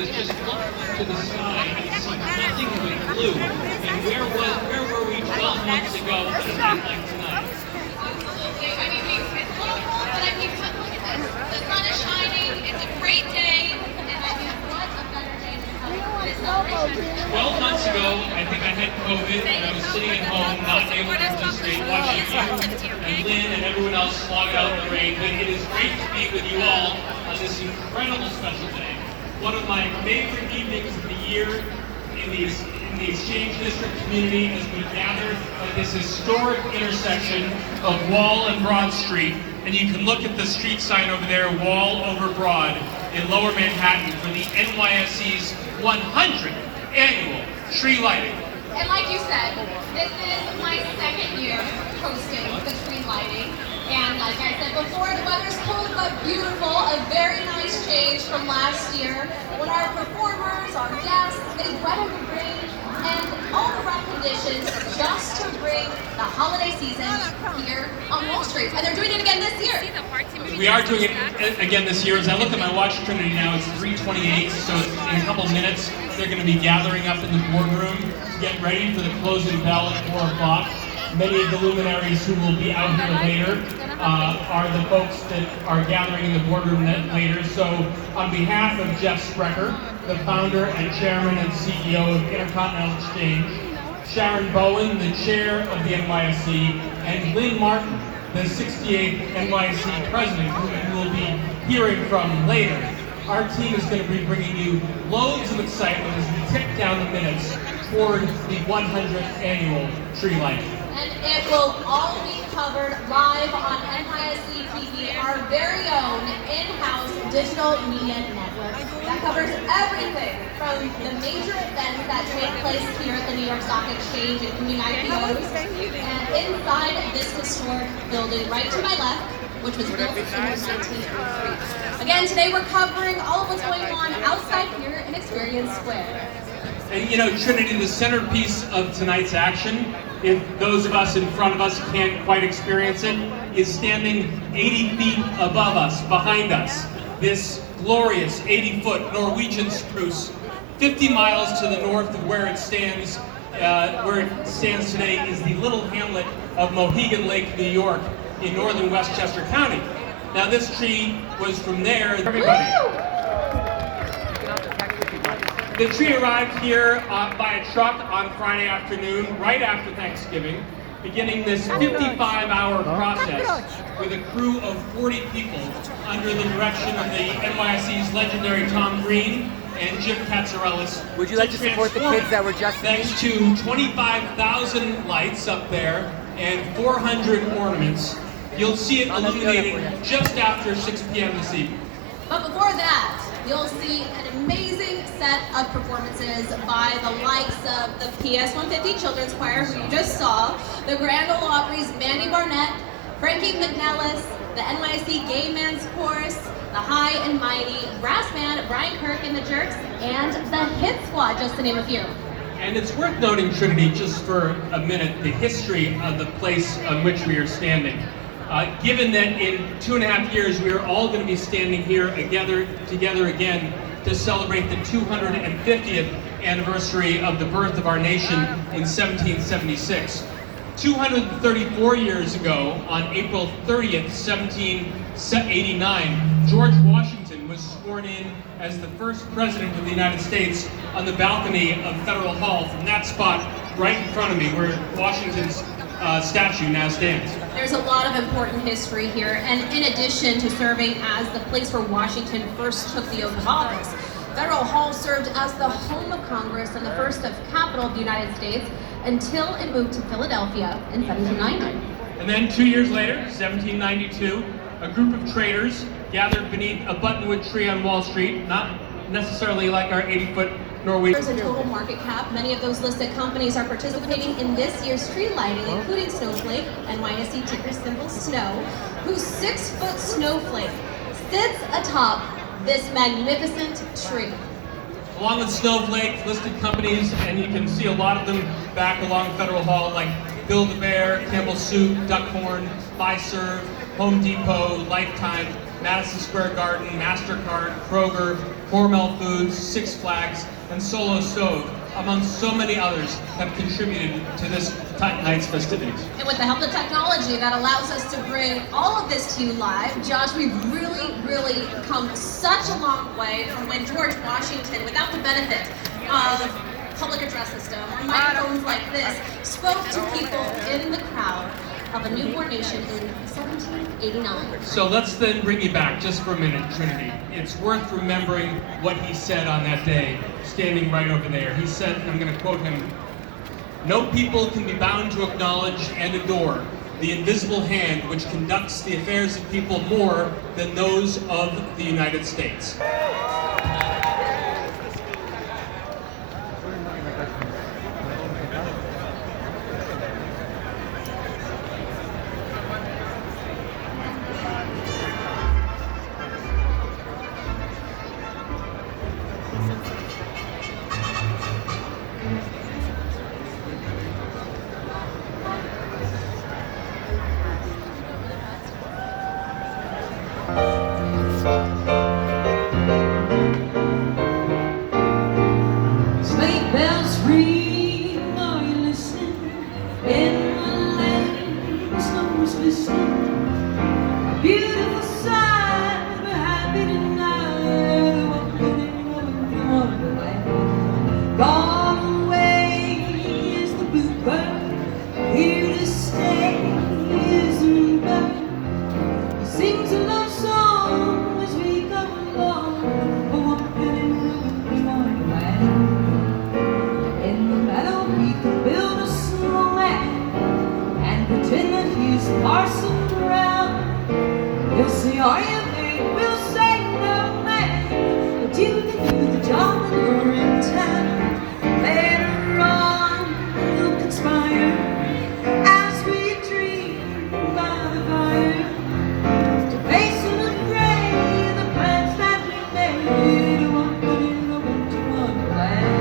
is just look to the sky and see nothing but blue. And where were we 12 months ago on a night like tonight? Absolutely. I mean, it's a little cold, but I mean, look at this. The sun is shining. It's a great day. And I mean, what a better day than having this celebration. 12 months ago, I think I had COVID and I was sitting at home, not able to participate, watching you and Lynn and everyone else slog out in the rain. But it is great to be with you all on this incredible special day. One of my favorite evenings of the year in the Exchange District community as we gather at this historic intersection of Wall and Broad Street. And you can look at the street sign over there, Wall over Broad, in Lower Manhattan for the NYC's 100th annual tree lighting. And like you said, this is my second year hosting the tree lighting. And like I said before, the weather's cold but beautiful, a very nice change from last year when our performers, our guests, they weathered the rain and all the rough conditions just to bring the holiday season here on Wall Street. And they're doing it again this year. We are doing it again this year. As I look at my watch, Trinity, now it's 3:28, so in a couple of minutes they're going to be gathering up in the boardroom to get ready for the closing bell at 4 o'clock. Many of the luminaries who will be out here later are the folks that are gathering in the boardroom later. So on behalf of Jeff Sprecher, the founder and chairman and CEO of Intercontinental Exchange, Sharon Bowen, the chair of the NYSC, and Lynn Martin, the 68th NYSC president, who you will be hearing from later. Our team is going to be bringing you loads of excitement as we tick down the minutes toward the 100th annual tree lighting. And it will all be covered live on NYSC TV, our very own in-house digital media network that covers everything from the major events that take place here at the New York Stock Exchange, including IPOs, and inside this historic building right to my left, which was built in 1903. Again, today we're covering all of what's going on outside here in Experience Square. And you know, Trinity, the centerpiece of tonight's action, if those of us in front of us can't quite experience it, is standing 80 feet above us, behind us. This glorious 80-foot Norwegian spruce, 50 miles to the north of where it stands today is the little hamlet of Mohegan Lake, New York, in northern Westchester County. Now this tree was from there. Everybody. The tree arrived here by a truck on Friday afternoon, right after Thanksgiving, beginning this 55-hour process with a crew of 40 people under the direction of the NYSC's legendary Tom Green and Jim Katsourelis. Would you like to support the kids that were just thanks to 25,000 lights up there and 400 ornaments. You'll see it illuminating just after 6 p.m. this evening. But before that, you'll see an amazing set of performances by the likes of the PS 150 Children's Choir, who you just saw, the Grand Ole Opry's Mandy Barnett, Frankie McNellis, the NYSC Gay Men's Chorus, the High and Mighty, brass band Brian Kirk and the Jerks, and the Hit Squad, just to name a few. And it's worth noting, Trinity, just for a minute, the history of the place on which we are standing. Given that in 2.5 years we are all going to be standing here together again to celebrate the 250th anniversary of the birth of our nation in 1776. 234 years ago, on April 30th, 1789, George Washington was sworn in as the first president of the United States on the balcony of Federal Hall from that spot right in front of me where Washington's statue now stands. There's a lot of important history here, and in addition to serving as the place where Washington first took the oath of office, Federal Hall served as the home of Congress and the first of capital of the United States until it moved to Philadelphia in 1790. And then 2 years later, 1792, a group of traders gathered beneath a buttonwood tree on Wall Street, not necessarily like our 80-foot Norwegian. In total market cap, many of those listed companies are participating in this year's tree lighting, including Snowflake, NYSC ticker symbol SNOW, whose 6-foot snowflake sits atop this magnificent tree. Along with Snowflake, listed companies, and you can see a lot of them back along Federal Hall, like Build-A-Bear, Campbell Soup, Duckhorn, Fiserv, Home Depot, Lifetime, Madison Square Garden, MasterCard, Kroger, Hormel Foods, Six Flags, and Solo Stove, among so many others, have contributed to this night's festivities. And with the help of technology that allows us to bring all of this to you live, Josh, we've really come such a long way from when George Washington, without the benefit of public address system or microphones like this, spoke to people in the crowd of a newborn nation in 1789. So let's then bring you back just for a minute, Trinity. It's worth remembering what he said on that day, standing right over there. He said, and I'm going to quote him, "No people can be bound to acknowledge and adore the invisible hand which conducts the affairs of people more than those of the United States." Sleigh bells ring, are you listening? In the lane, snow's glistening. A beautiful sight, we're happy tonight. Walking in wonderland. Gone away is the bluebird, here to stay is the new bird. He sings a love song as we go along. We're walking in wonderland. In the meadow we can build a snowman and pretend that he's Parson Brown. He'll say, "Are you married?" We'll say, "No, man, but you can do the job when you're in town." Later on we'll conspire as we dream by the fire to face unafraid the plans that we made. Walking in a winter wonderland.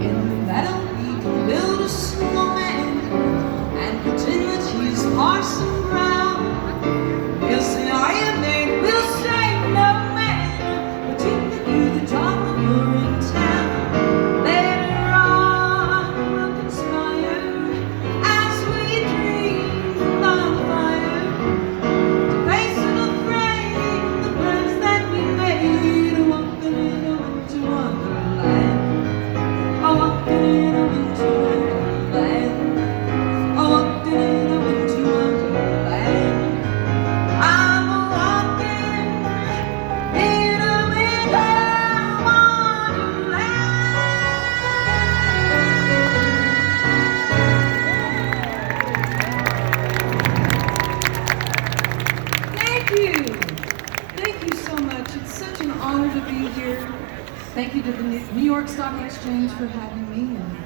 In the meadow we can build a snowman and pretend that he's Parson Brown. He'll say, "Are you married?" We'll say, "No, man, but you can do the job when you're in town." Later on we'll conspire as we dream by the fire to face unafraid the plans that we made. Walking in a winter wonderland. Walking in a winter wonderland. Walking in a winter wonderland. I'm walking in a winter wonderland. Thank you. Thank you so much. It's such an honor to be here. Thank you to the New York Stock Exchange for having me. And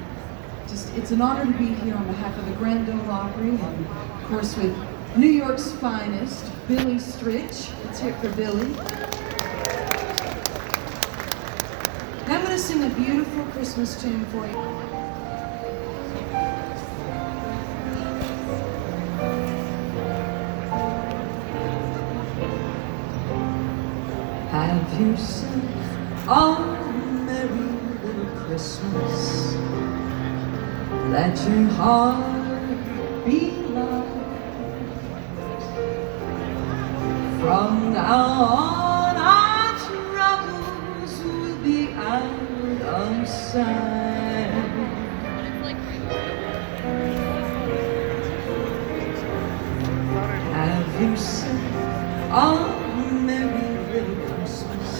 it's an honor to be here on behalf of the Grand Ole Opry and, of course, with New York's finest, Billy Stritch. Let's hear it for Billy. Now I'm going to sing a beautiful Christmas tune for you. Have yourself a merry little Christmas. Let your heart be light. From now on, our troubles will be out of sight. Have yourself a merry little Christmas.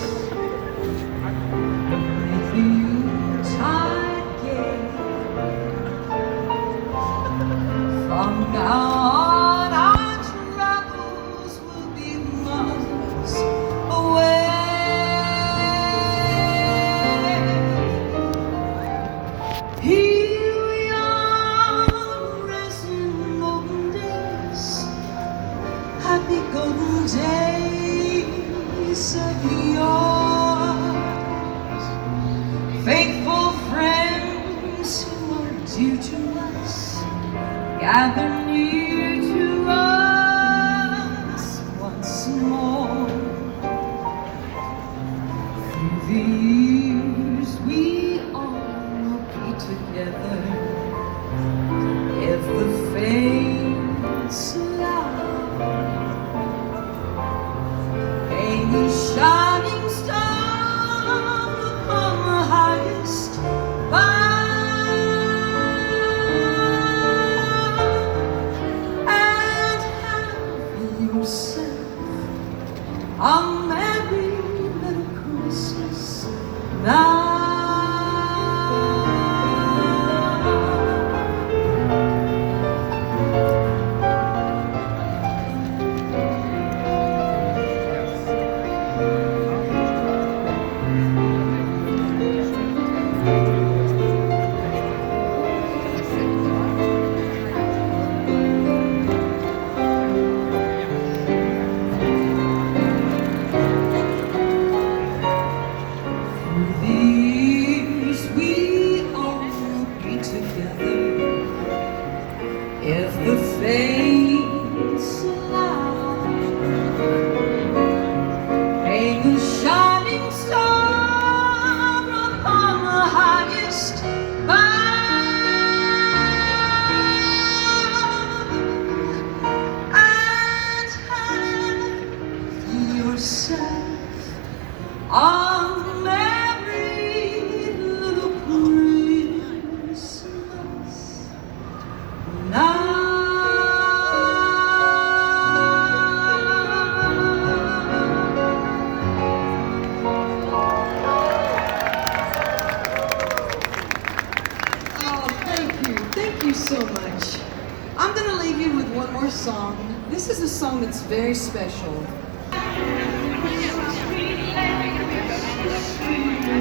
With the Yuletide gay. From now on, our troubles will be miles away. Here we are, resting golden days, happy golden days of yore. gather near to us once more. Through the years we all will be together if the fates allow. Hang a shining star upon the highest bough, and have yourself a merry little Christmas now. If the fates allow, hang a shining star upon the highest bough, and have yourself a merry little Christmas now. Oh, thank you so much. I'm gonna leave you with one more song. This is a song that's very special.